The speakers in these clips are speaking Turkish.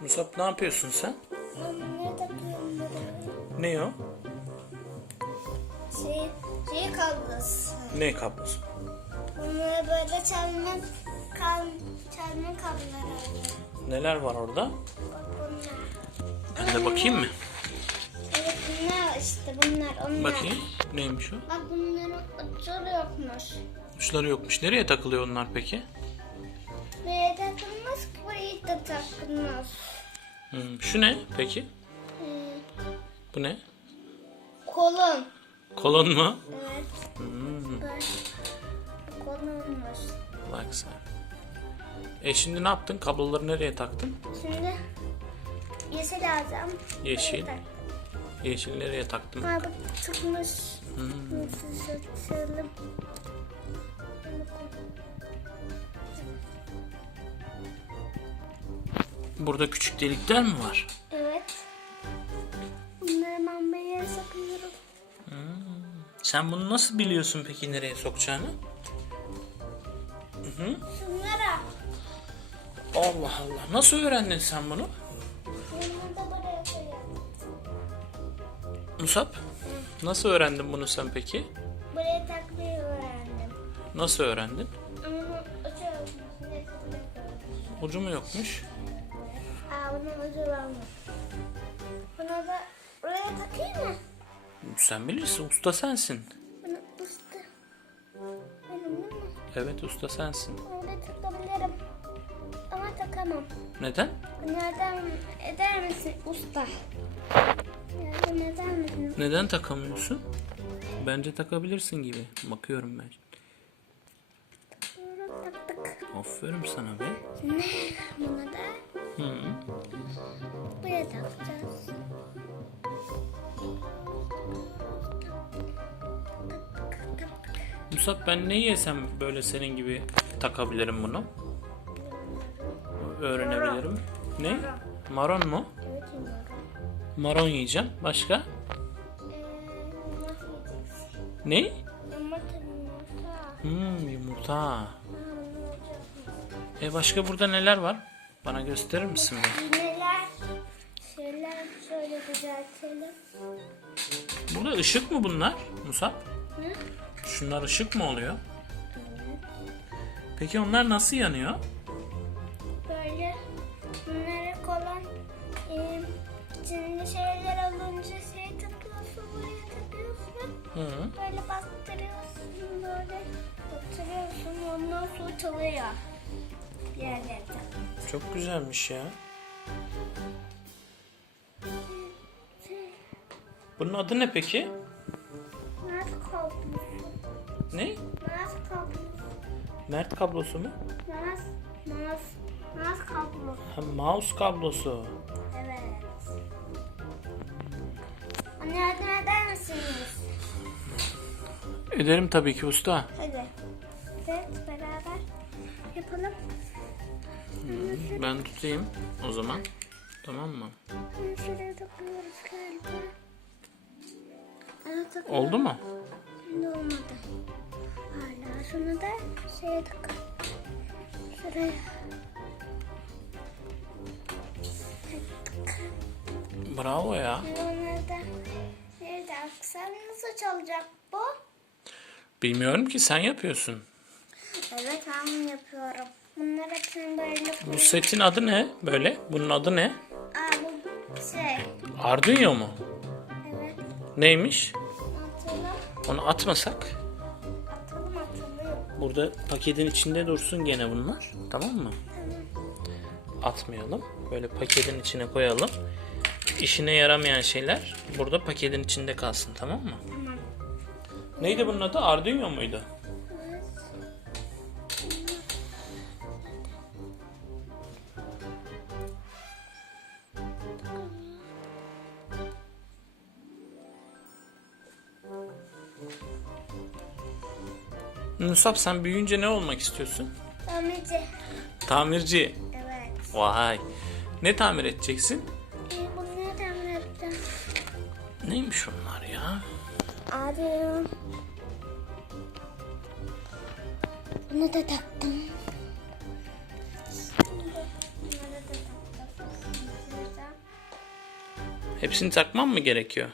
Musab ne yapıyorsun sen? Ne o? Şey, şey kablosu. Ne kablosu? Bunları böyle çalma, kal, çalma kabloları. Neler var orada? Bak bunlar. Ben de bakayım mı? Evet bunlar işte bunlar onlar. Bakayım. Neymiş o? Bak bunların uçları yokmuş. Uçları yokmuş. Nereye takılıyor onlar peki? Buraya takılmaz ki buraya da takılmaz. Hmm, şu ne peki? Bu ne? kolon. Kolon mu? Evet. Hmm. Kolonmuş. bak sen. E şimdi ne yaptın? Kabloları nereye taktın? Şimdi yeşil lazım. Yeşil. Yeşil nereye taktın? tak. Ha bak çıkmış. Hmm. Nasıl? Burada küçük delikler mi var? Evet. Bunları ben buraya saklıyorum. Sen bunu nasıl biliyorsun peki nereye sokacağını? Şunlara. Allah Allah. Nasıl öğrendin sen bunu? Bunları da buraya. Musab? Nasıl öğrendin bunu sen peki? Buraya takmayı öğrendim. Nasıl öğrendin? Ama ucu Neyse, Ucu mu yokmuş? Bunun ucu varmış. Bunu da buraya takayım mı? Sen bilirsin. Usta sensin. Bunu usta. Benim değil mi? Evet usta sensin. Öyle takabilirim. Ama takamam. Neden? Nereden eder misin usta? Yardım eder misin? Neden takamıyorsun? Bence takabilirsin gibi. Bakıyorum ben. Taktık. Aferin sana be. Ne? Bunu da Hı. buraya takacağız. Musab ben ne yesem böyle senin gibi takabilirim bunu? Öğrenebilirim. Ne? Maron mu? Evet yumurta. Maron yiyeceğim. Başka? Ee? Ne? Yumurta yumurta. Hmm, yumurta. E başka burada neler var? Bana gösterir misin? bir? İğneler. Şeyler şöyle düzeltelim. Burada ışık mı bunlar Musab? Hı? Şunlar ışık mı oluyor? Peki onlar nasıl yanıyor? Böyle bunları kolon e, içinde şeyler alınca şey takıyorsun buraya takıyorsun. Hı. Böyle bastırıyorsun böyle bastırıyorsun ondan sonra çalıyor. Çok güzelmiş ya. Bunun adı ne peki? Nasıl kablosu? Ne? Nasıl kablosu? Mert kablosu mu? Nasıl? Nasıl? Nasıl kablosu? Ha, mouse kablosu. Evet. Anne yardım eder misiniz? Ederim tabii ki usta. Ben tutayım o zaman. Tamam mı? Şuraya takıyoruz galiba. Oldu mu? Şimdi olmadı. Hala şunu da şeye takın. Şuraya. Taktık. Bravo ya. Onları da nerede aksam nasıl çalacak bu? Bilmiyorum ki sen yapıyorsun. Evet ben yapıyorum. Bunları hepsini böyle Bu koyuyorum. setin adı ne? Böyle. Bunun adı ne? Aa bu şey. Arduino mu? Evet. Neymiş? Atalım. Onu atmasak. Atalım atılıyor. Burada paketin içinde dursun gene bunlar. Tamam mı? Tamam. Atmayalım. Böyle paketin içine koyalım. İşine yaramayan şeyler burada paketin içinde kalsın tamam mı? Tamam. Neydi bunun adı? Arduino muydu? Musab sen büyüyünce ne olmak istiyorsun? Tamirci. Tamirci. Evet. Vay. Ne tamir edeceksin? Ee, ne tamir edeceğim? Neymiş onlar ya? Abi. Bunu. Bunları da taktım. Hepsini takmam mı gerekiyor?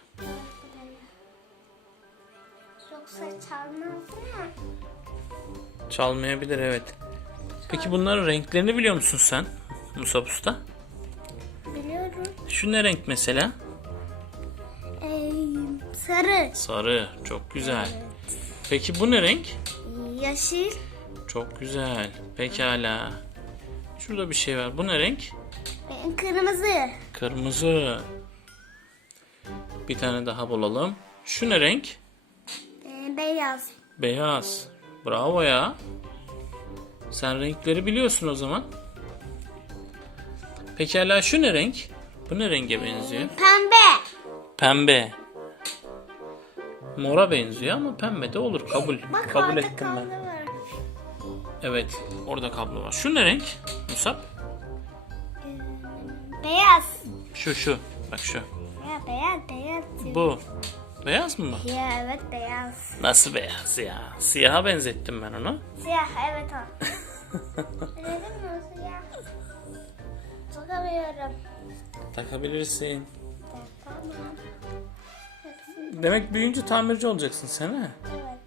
Çalmayabilir evet. Peki bunların renklerini biliyor musun sen? Musab Usta. Biliyorum. Şu ne renk mesela? Ee, sarı. Sarı. Çok güzel. Peki bu ne renk? Yeşil. Çok güzel. Pekala. Şurada bir şey var. Bu ne renk? Ee, Kırmızı. Kırmızı. Bir tane daha bulalım. Şu ne renk? Ee, beyaz. Beyaz. Bravo ya. Sen renkleri biliyorsun o zaman. Pekala şu ne renk? Bu ne renge benziyor? Pembe. Pembe. Mora benziyor ama pembe de olur. Kabul. Bak Kabul orada ettim ben. var. Evet. Orada kablo var. Şu ne renk? Musab? Beyaz. Şu şu. Bak şu. Ya beyaz beyaz. Bu. Beyaz mı bu? Ya evet beyaz. Nasıl beyaz ya? Siyaha benzettim ben onu. Siyah evet o. Neden mi o siyah? Sokamıyorum. Takabilirsin. Tamam. Demek büyüyünce tamirci olacaksın sen ha? evet.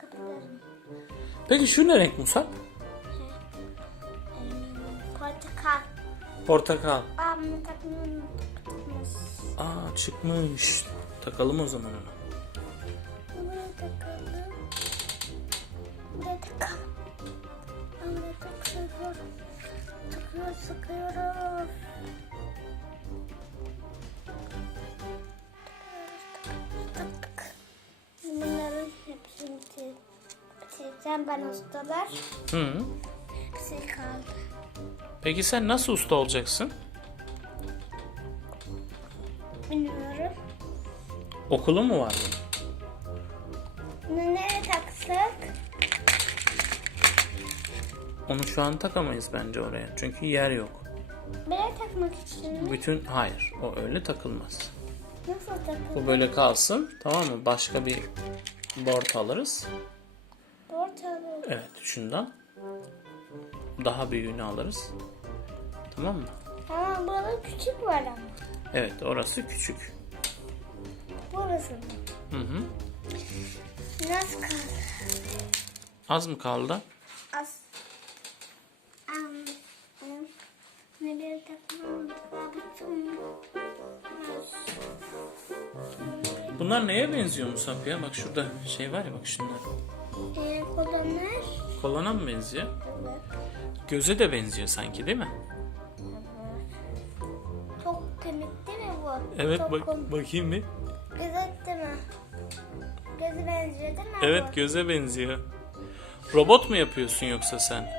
Kapatırım. Peki şu ne renk Musab? Ee, Portakal. Portakal. Aa bunu takmıyorum. Takmıyoruz. Aa çıkmış. Takalım o zaman onu. Buraya takalım. Buraya takalım. Takıyoruz. Takıyoruz, sıkıyoruz. Taktık. Bunların hepsini bitir- bitireceğim ben ustalar. Hı. Hepsi kaldı. Peki sen nasıl usta olacaksın? Bilmiyorum. Okulu mu var? Bunu nereye taksak? Onu şu an takamayız bence oraya. Çünkü yer yok. Buraya takmak için mi? Bütün hayır. O öyle takılmaz. Nasıl takılır? Bu böyle kalsın. Tamam mı? Başka bir board alırız. Ortalığı. Evet şundan. Daha büyüğünü alırız. Tamam mı? Ama burada küçük var ama. Evet orası küçük. Burası mı? Hı hı. Nasıl kaldı? Az mı kaldı? Az. Am. am. Nereye takmam? Bakın. Bunlar neye benziyor Musab ya? Bak şurada şey var ya bak şunlar. Ee, kullanır. Kolana mı benziyor? Evet. Göze de benziyor sanki değil mi? Evet Çok bak komik. bakayım bir. Güzel değil mi? Gözü benziyor değil mi? Evet bu? göze benziyor. Robot mu yapıyorsun yoksa sen?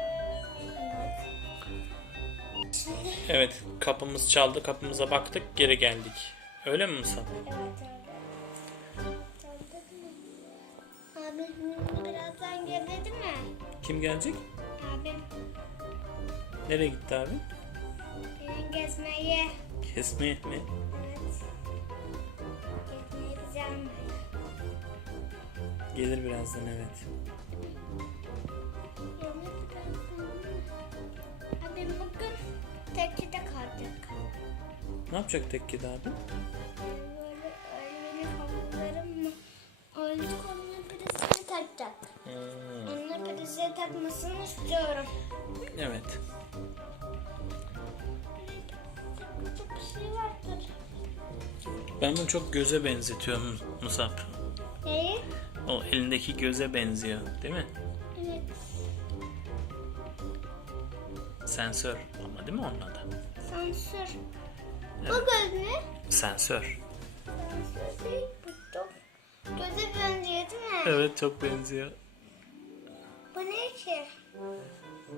Evet kapımız çaldı kapımıza baktık geri geldik. Öyle mi Musab? Evet öyle. Abi birazdan gelir değil mi? Kim gelecek? Abim Nereye gitti abi? gezmeye. Kesmeye mi? Gelir birazdan evet. Abim bugün tekide kalacak. Ne yapacak tekkede abi? Böyle öyle benim havlularım mı? Öyle koluna birisini takacak. Hmm, Onunla birisini takmasını istiyorum. Evet. Çok bir şey vardır. Ben bunu çok göze benzetiyorum Musab. Neyi? O elindeki göze benziyor değil mi? Evet. Sensör ama değil mi onun adı? Sansür. Bu göz ne? Sensör. Sansür değil. Bu çok göze benziyor değil mi? Evet çok benziyor. Bu ne ki?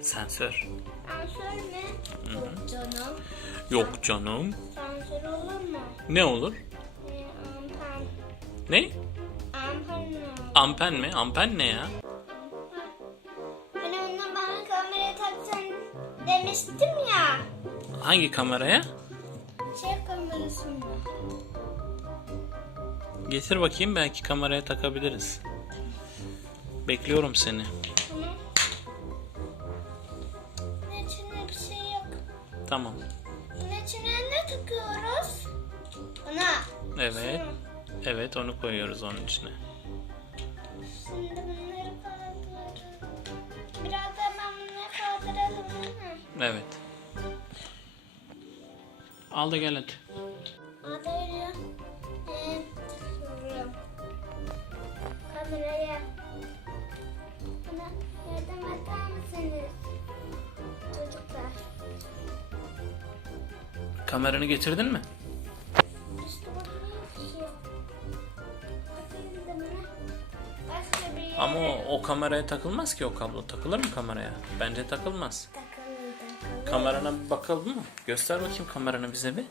Sensör. Sansür ne? Yok canım. Yok canım. Sansür olur mu? Ne olur? Ee, ampen. Ne? Ampen ne olur? Ampen mi? Ampen ne ya? Hani ondan bana kameraya taksan demiştim ya. Hangi kameraya? Şey kamerası mı? Getir bakayım belki kameraya takabiliriz. Bekliyorum seni. Tamam. Tamam. Ne takıyoruz? Buna. Evet. Evet onu koyuyoruz onun içine. Şimdi bunları kaldıralım. Biraz da ben bunları kaldıralım değil mi? Evet. Al da gel. Hadi Kameranı getirdin mi? Ama o, o kameraya takılmaz ki o kablo. Takılır mı kameraya? Bence takılmaz. Kamerana bir bakalım mı? Göster bakayım kameranı bize bir.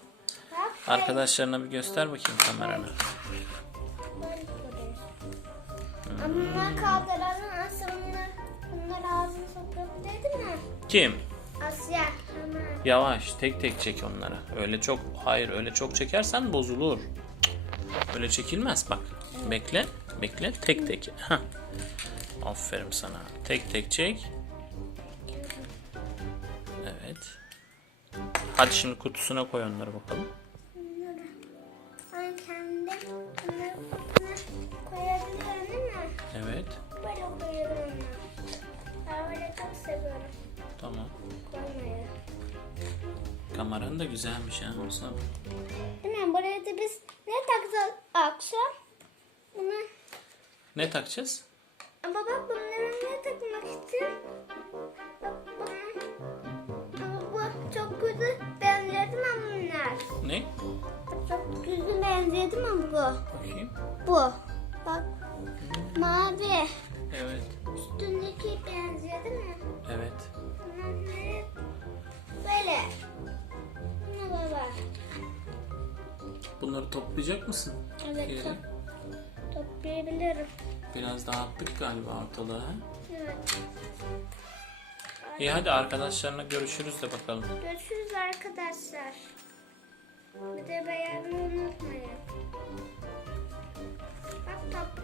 Arkadaşlarına bir göster bakayım kameranı. Ama kaldıralım. Asya bunlar, ağzını sokabilir mi? Kim? Asya. Yavaş tek tek çek onları. Öyle çok hayır öyle çok çekersen bozulur. Öyle çekilmez bak. Bekle. Bekle tek tek. Hah. Aferin sana. Tek tek çek. Evet. Hadi şimdi kutusuna koy onları bakalım. Kameran da güzelmiş ha. Musa. Değil mi? Buraya da biz ne takacağız akşam? Bunu Ne takacağız? ama bak bunları ne takmak için? Ama bu çok güzel benzedi mi bunlar? Ne? Çok güzel benzedi mi bu? Bakayım. Bu. Bak. Mavi. Evet. Üstündeki değil mi? Evet. Bunları böyle. Bunları toplayacak mısın? Evet Geri. top, toplayabilirim. Biraz dağıttık galiba ortalığı. ha? Evet. İyi hadi arkadaşlarına görüşürüz de bakalım. Görüşürüz arkadaşlar. Bir de beğenmeyi unutmayın. Bak top